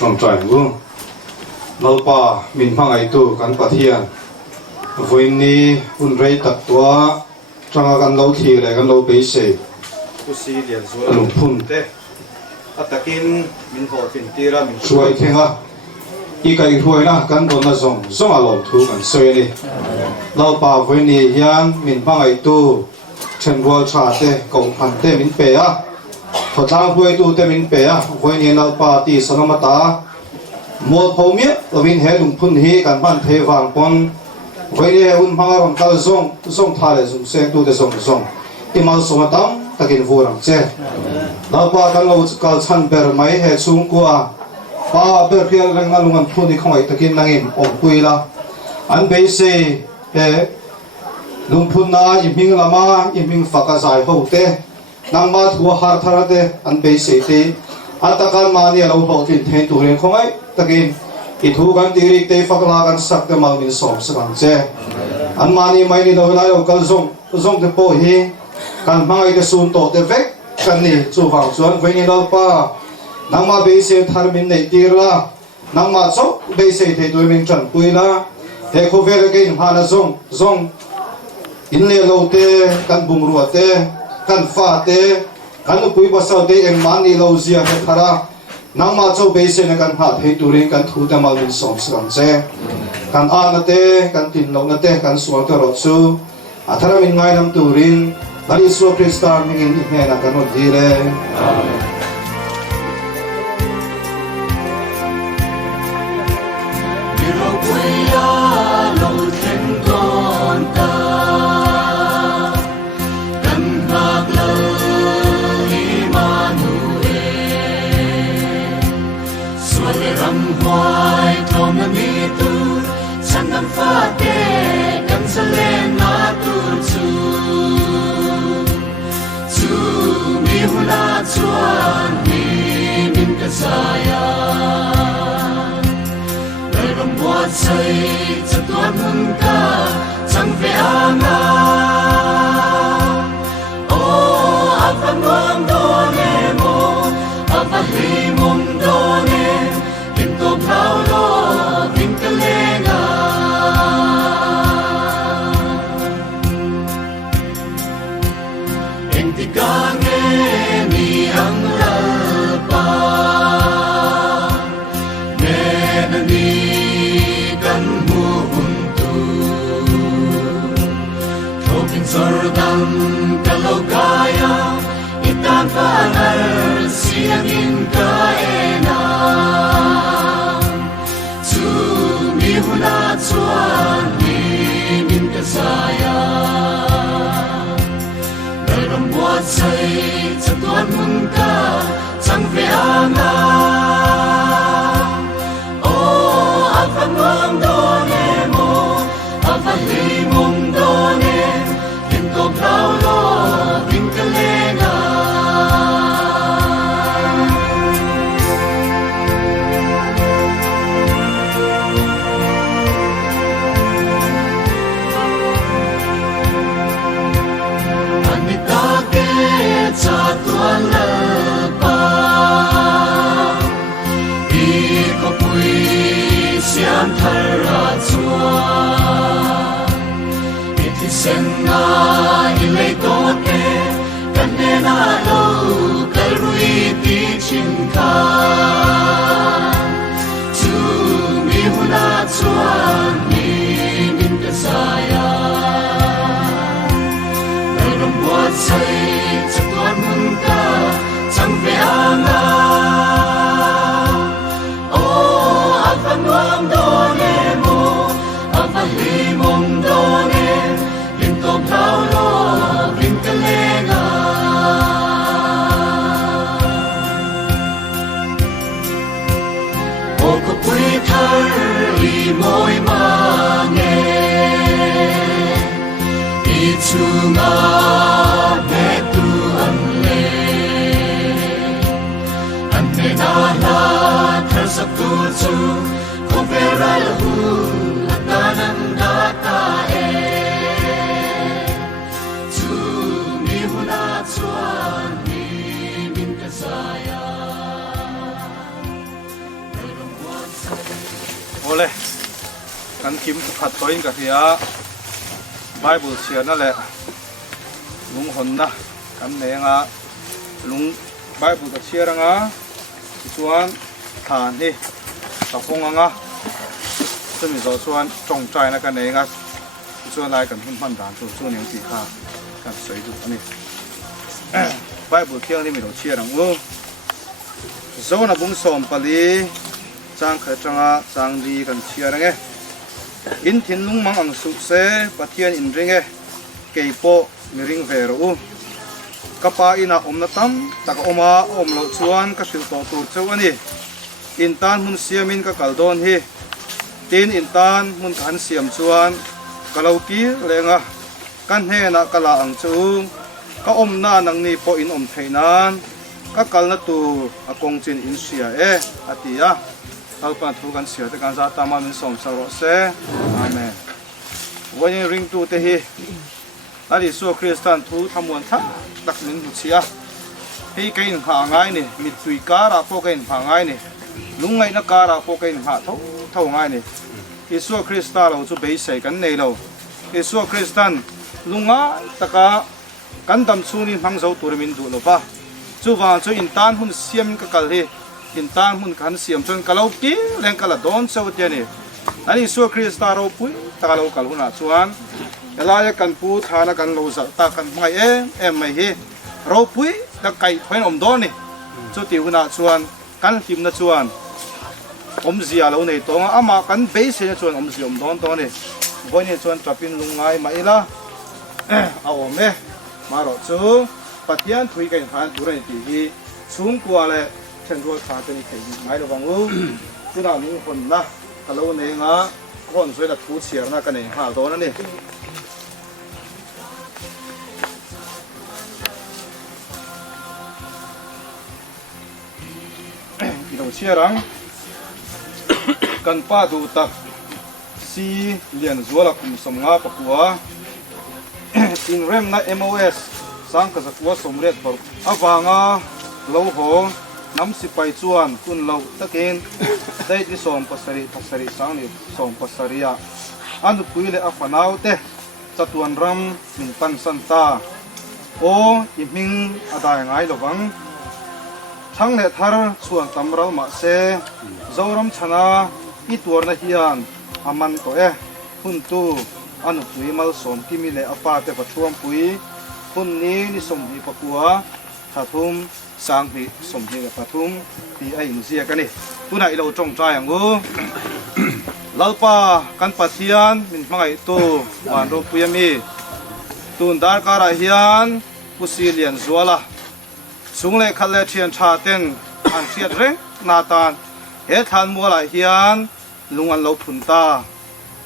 trong trại luôn lâu pa mình mang ai tu kan pathian với ni un rei tak tua trong kan lâu thi lại kan lâu bế se tu si liền rồi lùng phun te atakin min ho fin tira min suai khen ha i kai huai na kan don na zong zong a lom thu kan soi ni lâu pa với ni hian mình mang ai tu chen wal cha te kong phan te min pe a phật lang huai tu te min pe a với ni lâu pa ti sanamata một phổ miết ở bên hệ lùng phun hi căn bản thế vàng con với đi un mang làm tal zong zong thà để dùng xe tu để zong zong imal soma tam takin vu rang che lao pa kan lo kal chan ber mai he chung kwa pa ber khial rang na lungan phun ni khoi takin nangin om puila an be se he lung phun na iming lama iming faka zai ho te nang ma thu har thara te an be se te atakan mani lo ho tin the tu ren khoi takin ithu kan tiri te fakla kan sak te mal min som sang che an mani mai ni do lai kal zong te po hi kan mai te sun to te vek kan ni chu wang chuan ve ni lo pa nang ma be se thar min nei tirla nang ma chok be se the tu min chan puila he kho ve ke ha na zong in le lo te kan bung ru te kan fa te kan pui ba sa te em mani lo zia he thara nang ma cho be se na kan ha the turin kan thu ta mal min som sang che kan a na te kan tin lo na te kan suang ta ro chu athara min ngai nam turin Lali Yesus Kristus mingin ihme na kan dire amen. Lo quay lo thành chuan ni min ka saya lời đồng buat say chặt tuan mun ka chẳng về anga o apa ngom do ne mo apa hi mom do ne kim to prau lo kim ka lenga Gange ni ang lalpa Menani kan muhuntu Topin sordang kalau kaya Itan pangar siyangin kaena Sumihuna chuan limin kasaya buat say sa tuan mun ka chẳng về anga o apa ngom do ne mo apa hi mom do ne kim to prau lo kim ka lenga sa tuan lalpa iko pui siam thara chua iti sen na ilay tote kanena lo kalrui ti chinka tumi huna chuan ni min kasaya lalong buat say mun ka chẳng về anga o apa ngom do ne mo apa hi mom do ne kim to prau lo kim ka lenga o ko pui thar li moi ma nge i chunga Nala tersak tuju Kuberal hun Latanan data Tumi huna chuan Ni min kasaya Ole kan kim phat toin ka hia Bible chia na le lung hon na kan ne nga lung Bible ka chia nga chuan than hi ta phong anga chumi zo chuan tong trai na kan nei nga chuan lai kan hun man dan chu chu ning ti kha kan sei du ani Bible thiang ni mi lo chia rang u zo na bung som pali chang kha changa chang di kan chia rang e in thin lung mang ang su se pathian in ring e keipo mi ring ve ro u kapa ina omna tam taka oma omlo chuan ka sil to tur cheu ani intan mun siamin ka kaldon hi tin intan mun kan siam chuan kalauki lenga kan he na kala ang chu ka omna nang ni po in om theinan ka kalna tu akong chin in sia e atia alpa thu kan sia te kan za tama min som sa ro se amen wani ring tu te hi ali so Christian thu thamuan tha dak nin bu chia hei kain ha ngai ni mit tui kara po kain ha ngai ni lungai na kara po kain ha tho ngai ni isu Christa lo chu be sei kan nei lo isu Christian lunga taka kan dam chuni hang zo tur min du lo pa chu wa chu in tan hun siam ka kal hi in tan hun kan siam chon kalau ki leng kala don so te ni ani isu Christa ro pui taka lo kal huna chuan elaya kan pu thana kan lo za ta kan mai em mai hi ro pui da kai thoin om don ni chu ti huna chuan kan him na chuan om zia lo nei to ama kan be se na chuan om zi om don to ni boi ni chuan trapin lungai mai la a om e ma ro chu pathian thui kai han turai ti hi chung kwa le chen ro tha te ni kai mai lo bang u chu na mi hon na ka lo nei nga hon soi da thu chiar na ka nei ha do na ni chiarang kan pa du tak si lian zuala kum somnga pakua in rem na MOS sang ka zakwa somret par awanga lo ho nam si pai chuan kun lo takin dai di som pasari sang ni som pasaria anu puile afanau te chatuan ram min pan santa o iming adai ngai lowang thang le thar chuan tamral ma se zoram chana i tur na hian aman to hun tu anu pui mal som kimi le apa te pathuam pui hun ni som hi pakua thathum sang hi som hi le pathum ti a in zia kani tuna ilo tong trai angu lalpa kan pathian min mangai tu wan ro puyami tun dar kara hian pusilian zuala sungle khalle thian tha ten an thiat re na tan he than muala hian lungan lo phun ta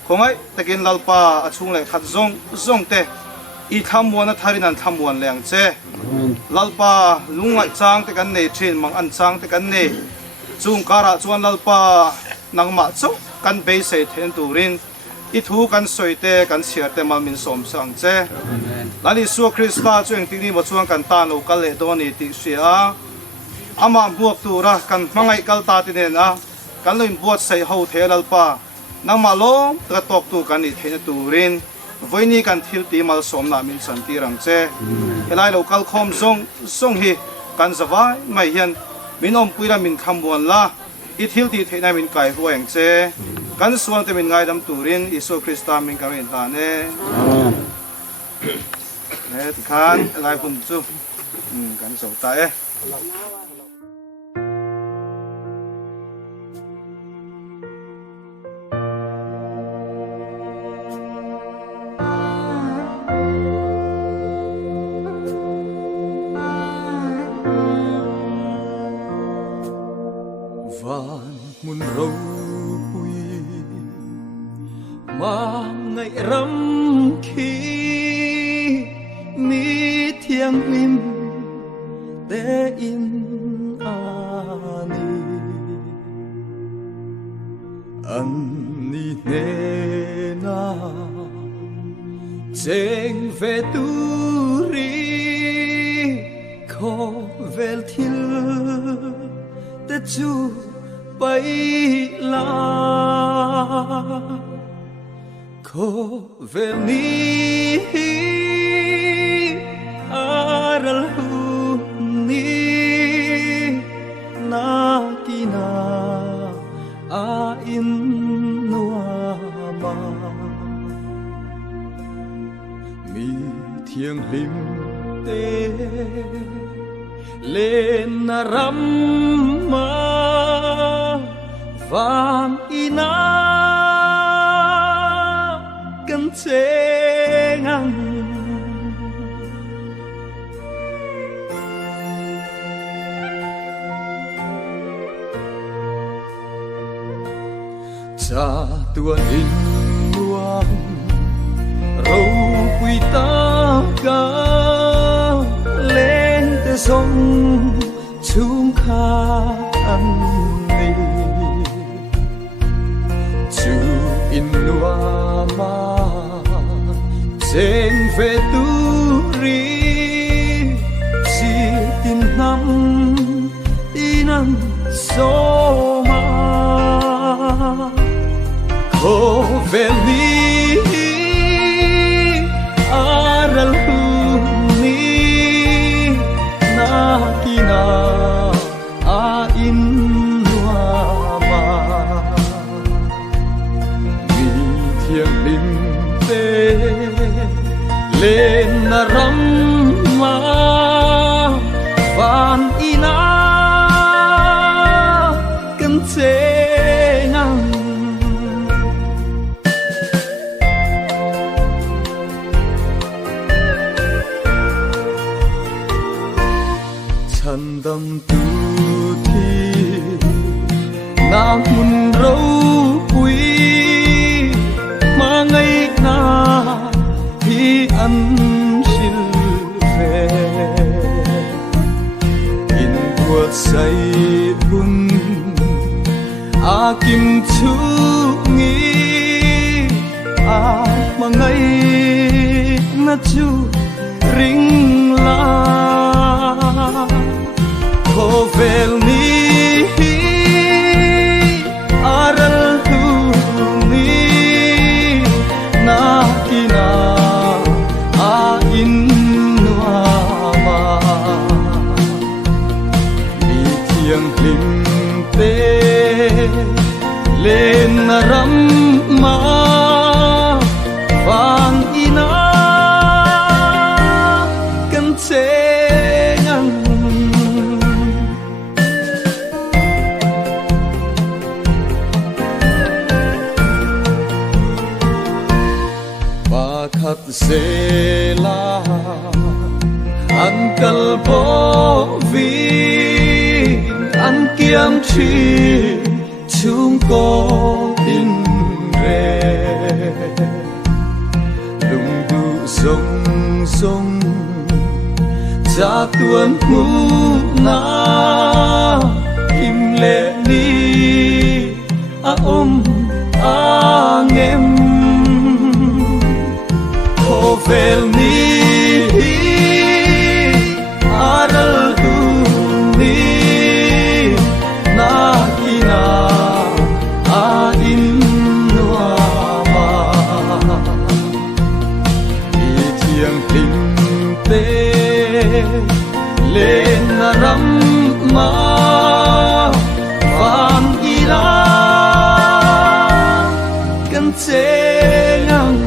khongai takin lalpa achung le khat zong te i thamwana tharinan thamwan leng che lalpa lungai chang te kan nei thin mang an chang te kan nei chung kara chuan lalpa nangma chu kan be se then turin i thu kan soite kan siar te mal min som sang che lani su krista chuang ti ni mo chuang kan ta no kal le do ni ti sia ama buak tu ra kan mangai kal ta ti ne na kan loin buat sei ho the lalpa nangma lo ta tok tu kan ni the turin voini kan thil ti mal som na min san ti rang che helai lo kal khom song hi kan zawai mai hian min om puira min khambuan la i thil ti the na min kai huang che kan suang te min ngai dam turin isu krista min karin ta ne ne khan lai hun chu kan so ta van mun râu bụi mà ngày râm khi mi thiêng im để in ani nê na chênh về tu ri khó về thiên te chu bay la ko về ni aral hu ni na kina a in noa ma mi thiêng lim te lên na ram ma vang ina kan che ngang cha tuan in nuang râu quy ta ga lên te sông chung kha an ni chu in nua ma chênh về tu ri si tin năm inan so ma ko về ni aral hu ni na kina a in noa ma mi thiêng lim te lên na ram ma van ina kan che ngang chan dam tu thi na mun râu quý mà ngày na hi ăn sil về in buat say hun kim chu nghi mà ngay na chu ring la ho vel ni aral hu ni na kina a in wa ma mi thiang lim te lên ram ma vang ina kan che ngang ba khat se la an kal bo vi an kiam chi chúng con in re lung du sông sông cha tuôn mu na im lệ ni a ngem ho vel ni aral du ni na kina in noa ma mi thiang lim te lên ram ma vang ira kan che ngang